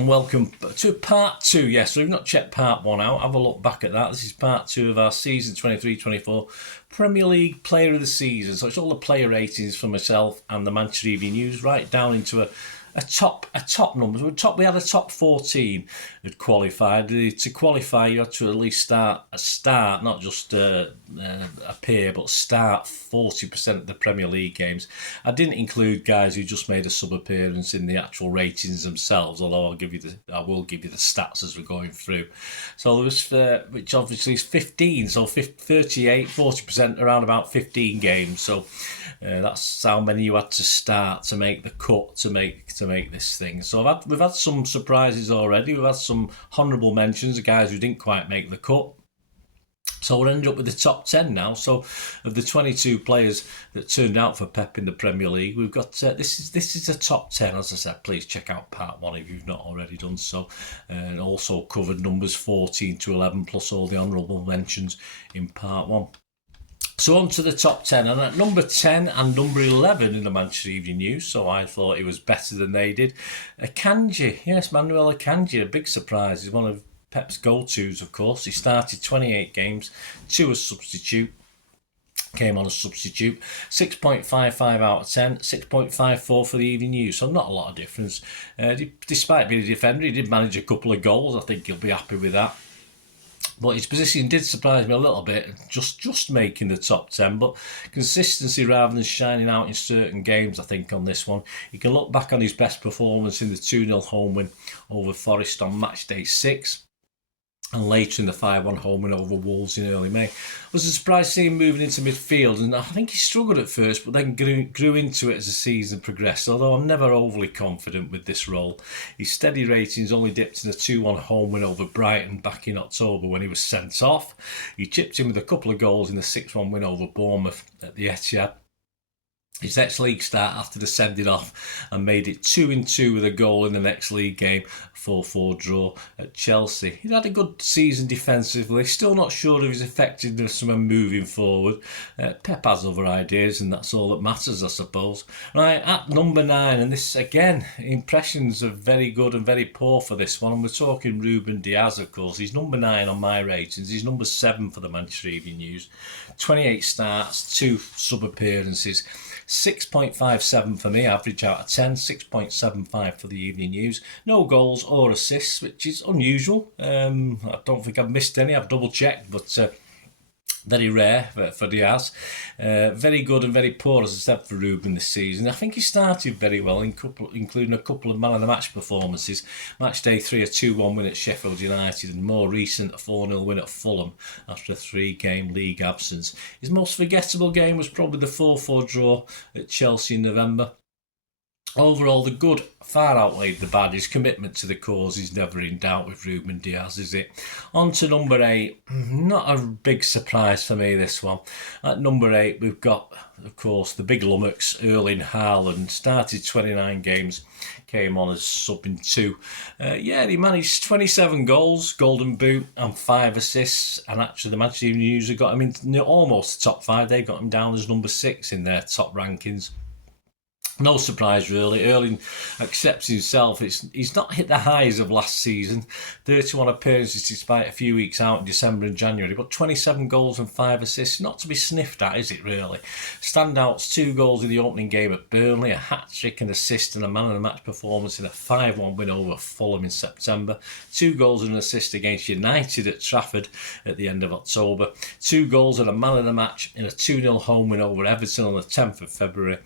and welcome to part 2. Yes, so we've not checked part 1 out. Have a look back at that. This is part 2 of our season 23-24 Premier League Player of the Season. So it's all the player ratings for myself and the Manchester Evening News, right down into a top numbers. We had a top 14 had qualified. To qualify, you had to at least start, not just appear, but start 40% of the Premier League games. I didn't include guys who just made a sub-appearance in the actual ratings themselves, although I will give you the stats as we're going through. So there was, which obviously is 15, so 38, 40%, around about 15 games. So that's how many you had to start to make the cut to make this thing. So we've had some surprises already. We've had some honourable mentions of guys who didn't quite make the cut. So we'll end up with the top 10 now. So of the 22 players that turned out for Pep in the Premier League, we've got this is a top 10. As I said, please check out part 1 if you've not already done so, and also covered numbers 14 to 11 plus all the honourable mentions in part 1. So on to the top 10, and at number 10 and number 11 in the Manchester Evening News, so I thought it was better than they did. Akanji, yes, Manuel Akanji, a big surprise. He's one of Pep's go-tos, of course. He started 28 games, 2 as substitute, came on as substitute, 6.55 out of 10, 6.54 for the Evening News, so not a lot of difference. Despite being a defender, he did manage a couple of goals. I think he'll be happy with that. But his position did surprise me a little bit, just making the top 10. But consistency rather than shining out in certain games, I think, on this one. You can look back on his best performance in the 2-0 home win over Forest on match day 6. And later in the 5-1 home win over Wolves in early May. I was surprised to see him moving into midfield, and I think he struggled at first, but then grew into it as the season progressed, although I'm never overly confident with this role. His steady ratings only dipped in a 2-1 home win over Brighton back in October when he was sent off. He chipped in with a couple of goals in the 6-1 win over Bournemouth at the Etihad. His next league start after the sending off, and made it 2-2 with a goal in the next league game, 4-4 draw at Chelsea. He's had a good season defensively, still not sure of his effectiveness when moving forward. Pep has other ideas, and that's all that matters, I suppose. Right, at number 9, and this again, impressions are very good and very poor for this one, and we're talking Ruben Diaz, of course. He's number 9 on my ratings, he's number 7 for the Manchester Evening News. 28 starts, 2 sub-appearances. 6.57 for me, average out of 10, 6.75 for the Evening News. No goals or assists, which is unusual. I don't think I've missed any, I've double checked, but very rare for Diaz. Very good and very poor, as I said, for Ruben this season. I think he started very well, including a couple of man-of-the-match performances. Match day 3, a 2-1 win at Sheffield United, and more recent, a 4-0 win at Fulham after a 3-game league absence. His most forgettable game was probably the 4-4 draw at Chelsea in November. Overall, the good far outweighed the bad. His commitment to the cause is never in doubt with Ruben Diaz, is it? On to number 8. Not a big surprise for me, this one. At number 8, we've got, of course, the big lummox, Erling Haaland. Started 29 games, came on as sub in 2. He managed 27 goals, Golden Boot, and 5 assists. And actually, the Manchester Evening News have got him in almost the top 5. They got him down as number 6 in their top rankings. No surprise, really. Erling accepts himself. He's not hit the highs of last season. 31 appearances despite a few weeks out in December and January, but 27 goals and 5 assists. Not to be sniffed at, is it, really? Standouts, 2 goals in the opening game at Burnley, a hat-trick, an assist, and a man-of-the-match performance in a 5-1 win over Fulham in September. 2 goals and an assist against United at Trafford at the end of October. 2 goals and a man-of-the-match in a 2-0 home win over Everton on the 10th of February.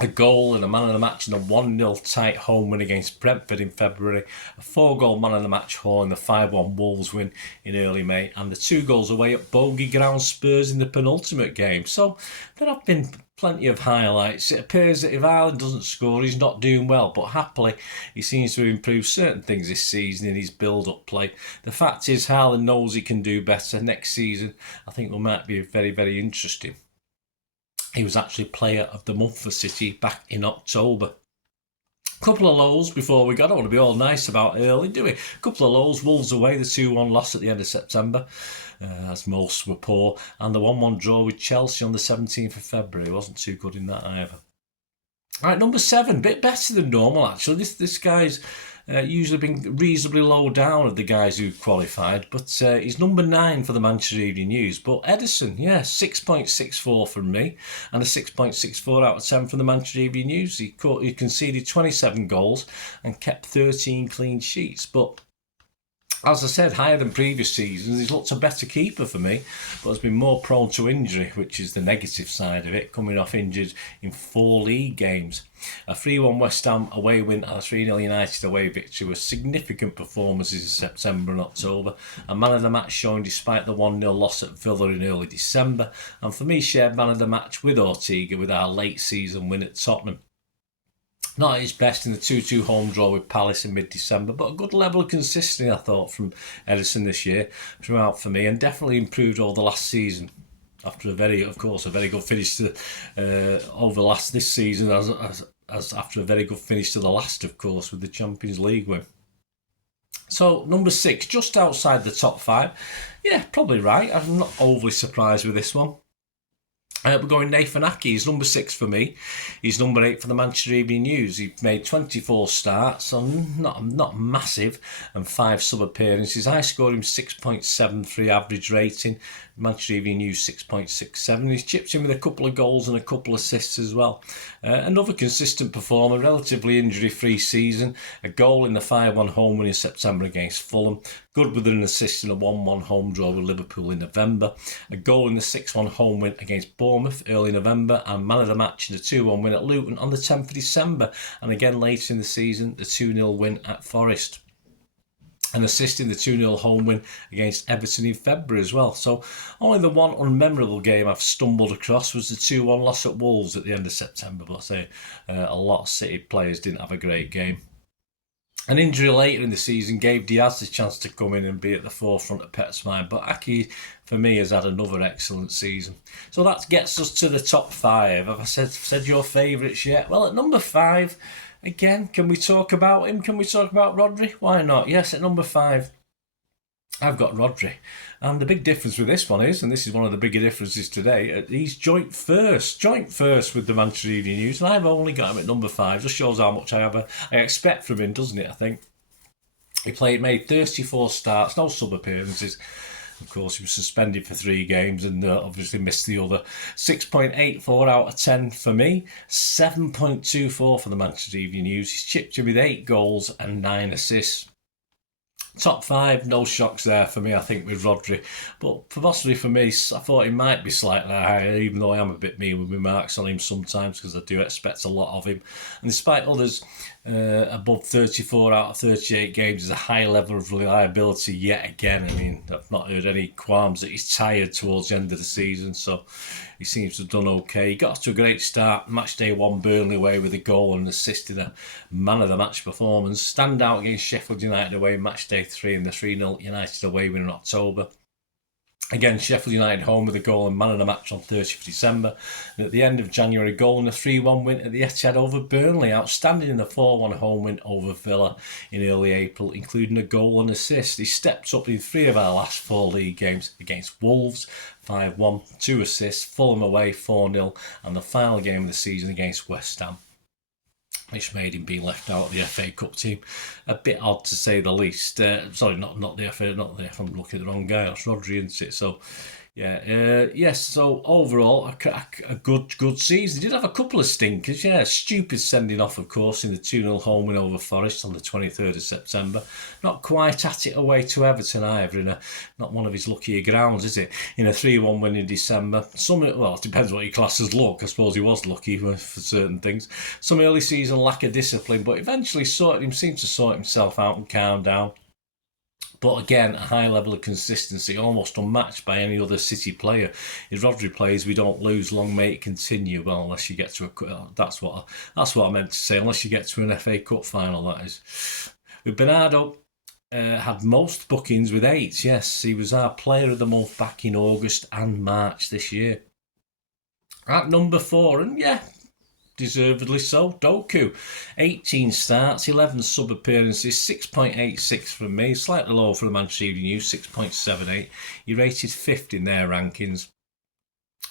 A goal and a man of the match in a 1-0 tight home win against Brentford in February, a 4-goal man of the match haul in the 5-1 Wolves win in early May, and the 2 goals away at Bogey Ground Spurs in the penultimate game. So there have been plenty of highlights. It appears that if Haaland doesn't score, he's not doing well, but happily he seems to have improved certain things this season in his build-up play. The fact is, Haaland knows he can do better. Next season, I think it might be very, very interesting. He was actually Player of the Month for City back in October. Couple of lows before we go. I don't want to be all nice about early, do we? Couple of lows. Wolves away, the 2-1 loss at the end of September, as most were poor. And the 1-1 draw with Chelsea on the 17th of February. Wasn't too good in that either. Right, number 7, bit better than normal actually. This guy's usually been reasonably low down of the guys who qualified, but he's number 9 for the Manchester Evening News. But Edison, yeah, 6.64 from me and a 6.64 out of 10 from the Manchester Evening News. He conceded 27 goals and kept 13 clean sheets, but as I said, higher than previous seasons. He's looked a better keeper for me, but has been more prone to injury, which is the negative side of it, coming off injured in 4 league games. A 3-1 West Ham away win and a 3-0 United away victory were significant performances in September and October. A man of the match showing despite the 1-0 loss at Villa in early December. And for me, shared man of the match with Ortega with our late season win at Tottenham. Not at his best in the 2-2 home draw with Palace in mid-December, but a good level of consistency, I thought, from Edison this year throughout for me, and definitely improved over the last season. After a very good finish to this season, as after a very good finish to the last, of course, with the Champions League win. So, number 6, just outside the top 5. Yeah, probably right. I'm not overly surprised with this one. We're going Nathan Aki. He's number 6 for me. He's number 8 for the Manchester Evening News. He made 24 starts, so not massive, and 5 sub-appearances. I scored him 6.73 average rating. Manchester Evening News 6.67. He's chipped in with a couple of goals and a couple of assists as well. Another consistent performer, relatively injury-free season. A goal in the 5-1 home win in September against Fulham. Good with an assist in a 1-1 home draw with Liverpool in November. A goal in the 6-1 home win against Bournemouth early November, and man of the match in the 2-1 win at Luton on the 10th of December. And again later in the season, the 2-0 win at Forest. An assist in the 2-0 home win against Everton in February as well. So only the one unmemorable game I've stumbled across was the 2-1 loss at Wolves at the end of September. But I say a lot of City players didn't have a great game. An injury later in the season gave Diaz the chance to come in and be at the forefront of Pep's mind, but Aki, for me, has had another excellent season. So that gets us to the top 5. Have I said your favourites yet? Well, at number 5, again, can we talk about him? Can we talk about Rodri? Why not? Yes, at number 5, I've got Rodri. And the big difference with this one is, and this is one of the bigger differences today, he's joint first with the Manchester Evening News, and I've only got him at number 5. Just shows how much I expect from him, doesn't it, I think? He made 34 starts, no sub-appearances. Of course, he was suspended for 3 games and obviously missed the other. 6.84 out of 10 for me. 7.24 for the Manchester Evening News. He's chipped in with 8 goals and 9 assists. Top 5, no shocks there for me, I think, with Rodri. But possibly for me, I thought he might be slightly higher, even though I am a bit mean with my marks on him sometimes, because I do expect a lot of him. And despite others, above 34 out of 38 games is a high level of reliability yet again. I mean, I've not heard any qualms that he's tired towards the end of the season, so he seems to have done okay. He got off to a great start. Match day 1 Burnley away with a goal and assist in a man of the match performance. Stand out against Sheffield United away match day 3 and the 3-0 United away win in October. Again, Sheffield United home with a goal and man of the match on 30th of December. And at the end of January, a goal and a 3-1 win at the Etihad over Burnley. Outstanding in the 4-1 home win over Villa in early April, including a goal and assist. He stepped up in 3 of our last 4 league games against Wolves, 5-1, 2 assists, Fulham away, 4-0, and the final game of the season against West Ham, which made him be left out of the FA Cup team. A bit odd to say the least. Sorry, not the FA, I'm looking at the wrong guy. It's Rodri, isn't it? So, yeah, yes. So overall, a good season. He did have a couple of stinkers. Yeah, stupid sending off, of course, in the 2-0 home win over Forest on the 23rd of September. Not quite at it away to Everton either. Not one of his luckier grounds, is it? In a 3-1 win in December. It depends what your class as luck. I suppose he was lucky for certain things. Some early season lack of discipline, but eventually seemed to sort himself out and calm down. But again, a high level of consistency, almost unmatched by any other City player. If Rodri plays, we don't lose. Long may it continue. Well, unless you get to that's what I meant to say. Unless you get to an FA Cup final, that is. With Bernardo, had most bookings with 8. Yes, he was our player of the month back in August and March this year. At number 4, and yeah, deservedly so, Doku. 18 starts, 11 sub-appearances, 6.86 from me, slightly lower for the Manchester Evening News, 6.78. He rated 5th in their rankings.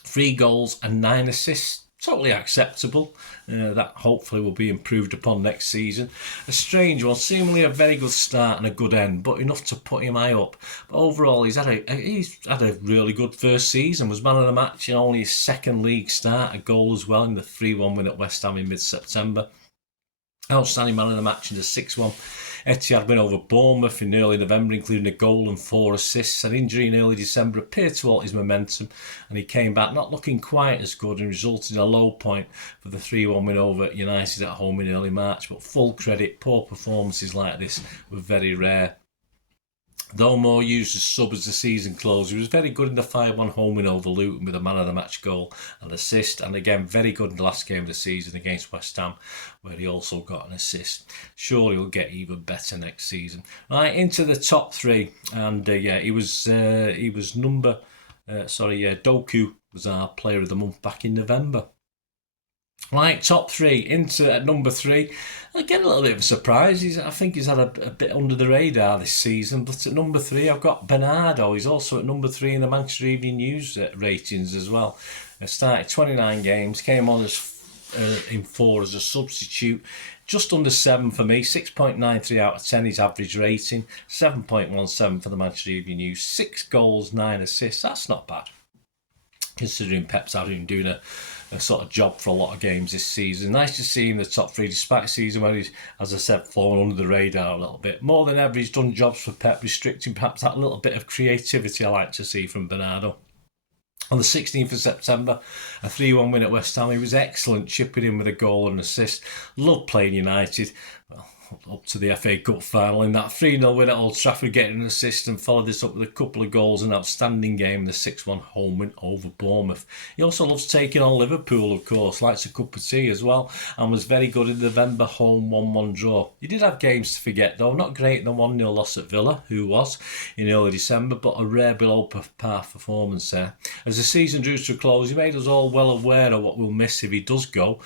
3 goals and 9 assists. totally acceptable. That hopefully will be improved upon next season. A strange one, seemingly a very good start and a good end, but enough to put him high up. But overall, he's had a really good first season. Was man of the match in only his second league start, a goal as well in the 3-1 win at West Ham in mid-September. Outstanding man of the match in the 6-1 Etihad win over Bournemouth in early November, including a goal and 4 assists. An injury in early December appeared to halt his momentum, and he came back not looking quite as good and resulted in a low point for the 3-1 win over United at home in early March. But full credit, poor performances like this were very rare. Though more used as sub as the season closed, he was very good in the 5-1 home win over Luton with a man of the match goal and assist, and again very good in the last game of the season against West Ham, where he also got an assist. Surely he'll get even better next season. Right, into the top 3, and he was Doku was our player of the month back in November. Right, top 3, into at number 3. Again, a little bit of a surprise. I think he's had a bit under the radar this season. But at number 3, I've got Bernardo. He's also at number 3 in the Manchester Evening News ratings as well. Started 29 games, came on in 4 as a substitute. Just under 7 for me, 6.93 out of 10 his average rating, 7.17 for the Manchester Evening News, 6 goals, 9 assists. That's not bad, considering Pep's had him doing a sort of job for a lot of games this season. Nice to see him in the top 3 despite a season where he's, as I said, fallen under the radar a little bit. More than ever, he's done jobs for Pep, restricting perhaps that little bit of creativity I like to see from Bernardo. On the 16th of September, a 3-1 win at West Ham. He was excellent, chipping in with a goal and assist. Loved playing United. Well, up to the FA Cup final in that 3-0 win at Old Trafford, getting an assist, and followed this up with a couple of goals and an outstanding game in the 6-1 home win over Bournemouth. He also loves taking on Liverpool, of course, likes a cup of tea as well, and was very good in the November home 1-1 draw. He did have games to forget though, not great in the 1-0 loss at Villa, who was in early December, but a rare below par performance there. As the season drew to a close, he made us all well aware of what we'll miss if he does go,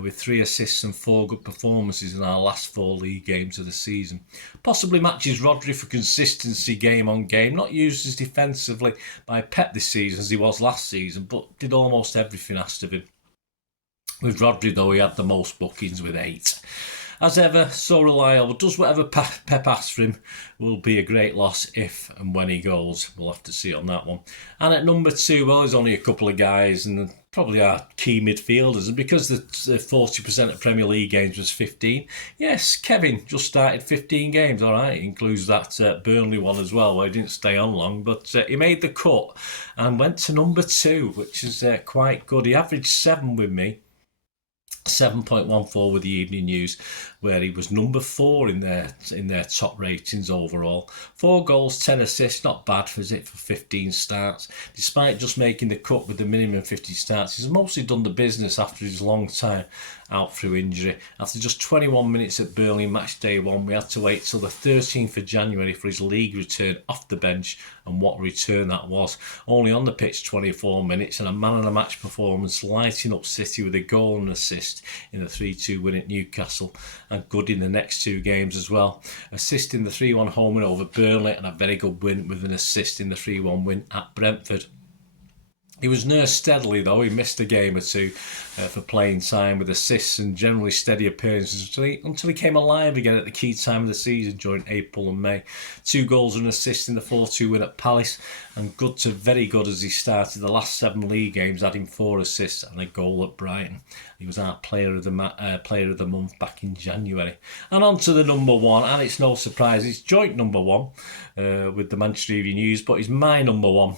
with 3 assists and 4 good performances in our last 4 league games of the season. Possibly matches Rodri for consistency game on game, not used as defensively by Pep this season as he was last season, but did almost everything asked of him. With Rodri though, he had the most bookings with 8. As ever, so reliable, does whatever Pep asks for him. Will be a great loss if and when he goes. We'll have to see on that one. And at number 2, well, there's only a couple of guys, and probably our key midfielders. And because the 40% of Premier League games was 15, yes, Kevin just started 15 games, all right. It includes that Burnley one as well, where he didn't stay on long. But he made the cut and went to number 2, which is quite good. He averaged 7 with me. 7.14 with the Evening News, where he was number 4 in their top ratings overall. 4 goals, 10 assists, not bad for 15 starts. Despite just making the cut with the minimum 50 starts, he's mostly done the business after his long time out through injury. After just 21 minutes at Burnley match day 1, we had to wait till the 13th of January for his league return off the bench, and what a return that was. Only on the pitch 24 minutes and a man of the match performance, lighting up City with a goal and assist in the 3-2 win at Newcastle, and good in the next 2 games as well. Assist in the 3-1 home win over Burnley, and a very good win with an assist in the 3-1 win at Brentford. He was nursed steadily though. He missed a game or 2 for playing time, with assists and generally steady appearances until he came alive again at the key time of the season during April and May. 2 goals and assists in the 4-2 win at Palace, and good to very good as he started the last 7 league games, adding 4 assists and a goal at Brighton. He was our player of the month back in January. And on to the number 1, and it's no surprise, it's joint number 1 with the Manchester Evening News, but he's my number 1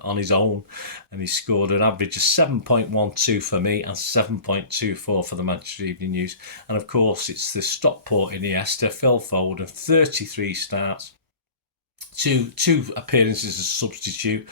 on his own, and he scored an average of 7.12 for me and 7.24 for the Manchester Evening News. And of course, it's the Stockport Iniesta, Phil Foden, 33 starts, two appearances as a substitute.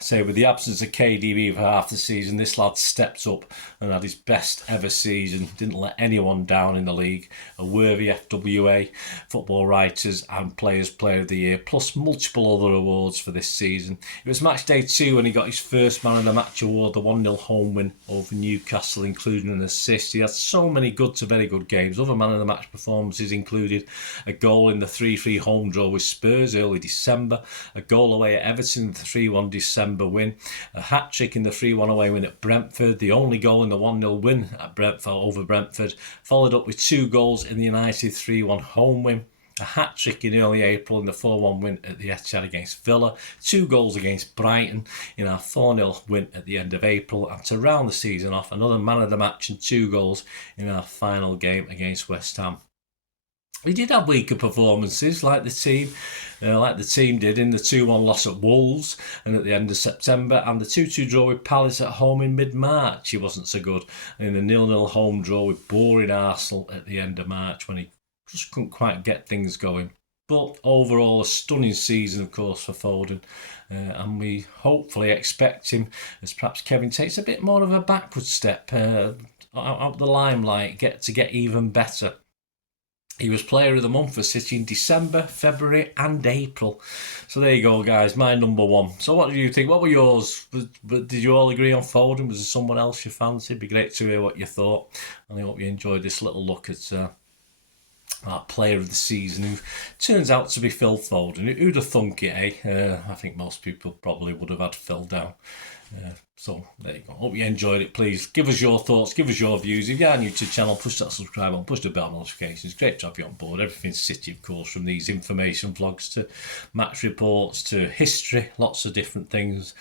Say, with the absence of KDB for half the season, this lad stepped up and had his best ever season. Didn't let anyone down in the league. A worthy FWA, Football Writers and Players Player of the Year, plus multiple other awards for this season. It was match day 2 when he got his first man of the match award, the 1-0 home win over Newcastle, including an assist. He had so many good to very good games. Other man of the match performances included a goal in the 3-3 home draw with Spurs early December, a goal away at Everton in the 3-1 December, December win, a hat-trick in the 3-1 away win at Brentford, the only goal in the 1-0 win at Brentford over Brentford, followed up with 2 goals in the United 3-1 home win, a hat-trick in early April in the 4-1 win at the Etihad against Villa, 2 goals against Brighton in our 4-0 win at the end of April, and to round the season off, another man of the match and 2 goals in our final game against West Ham. We did have weaker performances like the team did in the 2-1 loss at Wolves and at the end of September, and the 2-2 draw with Palace at home in mid-March. He wasn't so good. And in the 0-0 home draw with boring Arsenal at the end of March when he just couldn't quite get things going. But overall, a stunning season, of course, for Foden. And we hopefully expect him, as perhaps Kevin takes a bit more of a backward step out the limelight, get even better. He was Player of the Month for City in December, February and April. So there you go, guys, my number 1. So what do you think? What were yours? Did you all agree on Foden? Was there someone else you fancied? It'd be great to hear what you thought. And I hope you enjoyed this little look at our Player of the Season, who turns out to be Phil Foden. Who'd have thunk it, eh? I think most people probably would have had Phil down. So there you go. Hope you enjoyed it. Please give us your thoughts, give us your views. If you are new to the channel, push that subscribe button, push the bell notifications. Great to have you on board. Everything's City, of course, from these information vlogs to match reports to history, lots of different things.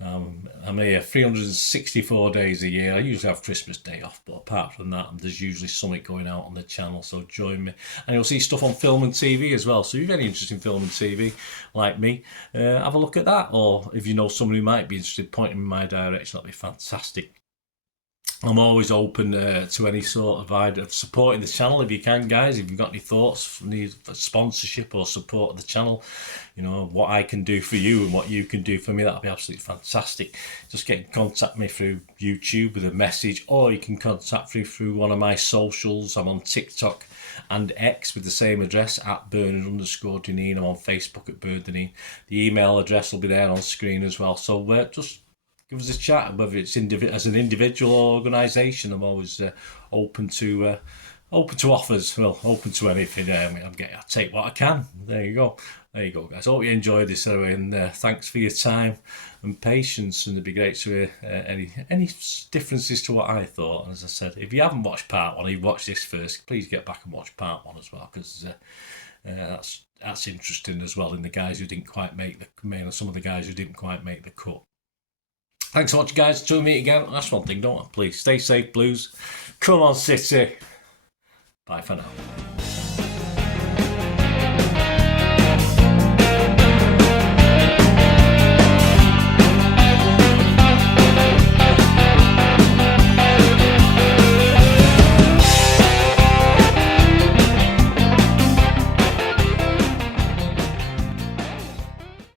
I'm here 364 days a year. I usually have Christmas Day off, but apart from that, there's usually something going out on the channel, so join me. And you'll see stuff on film and TV as well, so if you've any interest in film and TV, like me, have a look at that. Or if you know someone who might be interested, point them in my direction. That'd be fantastic. I'm always open to any sort of idea of supporting the channel if you can, guys. If you've got any thoughts, need sponsorship or support of the channel, you know, what I can do for you and what you can do for me, that'll be absolutely fantastic. Just get in contact with me through YouTube with a message, or you can contact me through one of my socials. I'm on TikTok and X with the same address, at Bernard_Deneen. I'm on Facebook at Bernard_Deneen. The email address will be there on screen as well. So just give us a chat, whether it's as an individual or organisation. I'm always open to offers. Well, open to anything. I take what I can. There you go, guys. I hope you enjoyed this anyway, and thanks for your time and patience. And it'd be great to hear any differences to what I thought. And as I said, if you haven't watched part 1, you've watched this first, please get back and watch part 1 as well, because that's interesting as well. In the guys who didn't quite make some of the guys who didn't quite make the cut. Thanks so much, guys. Till we meet again. That's one thing, don't I? Please stay safe, Blues. Come on, City. Bye for now.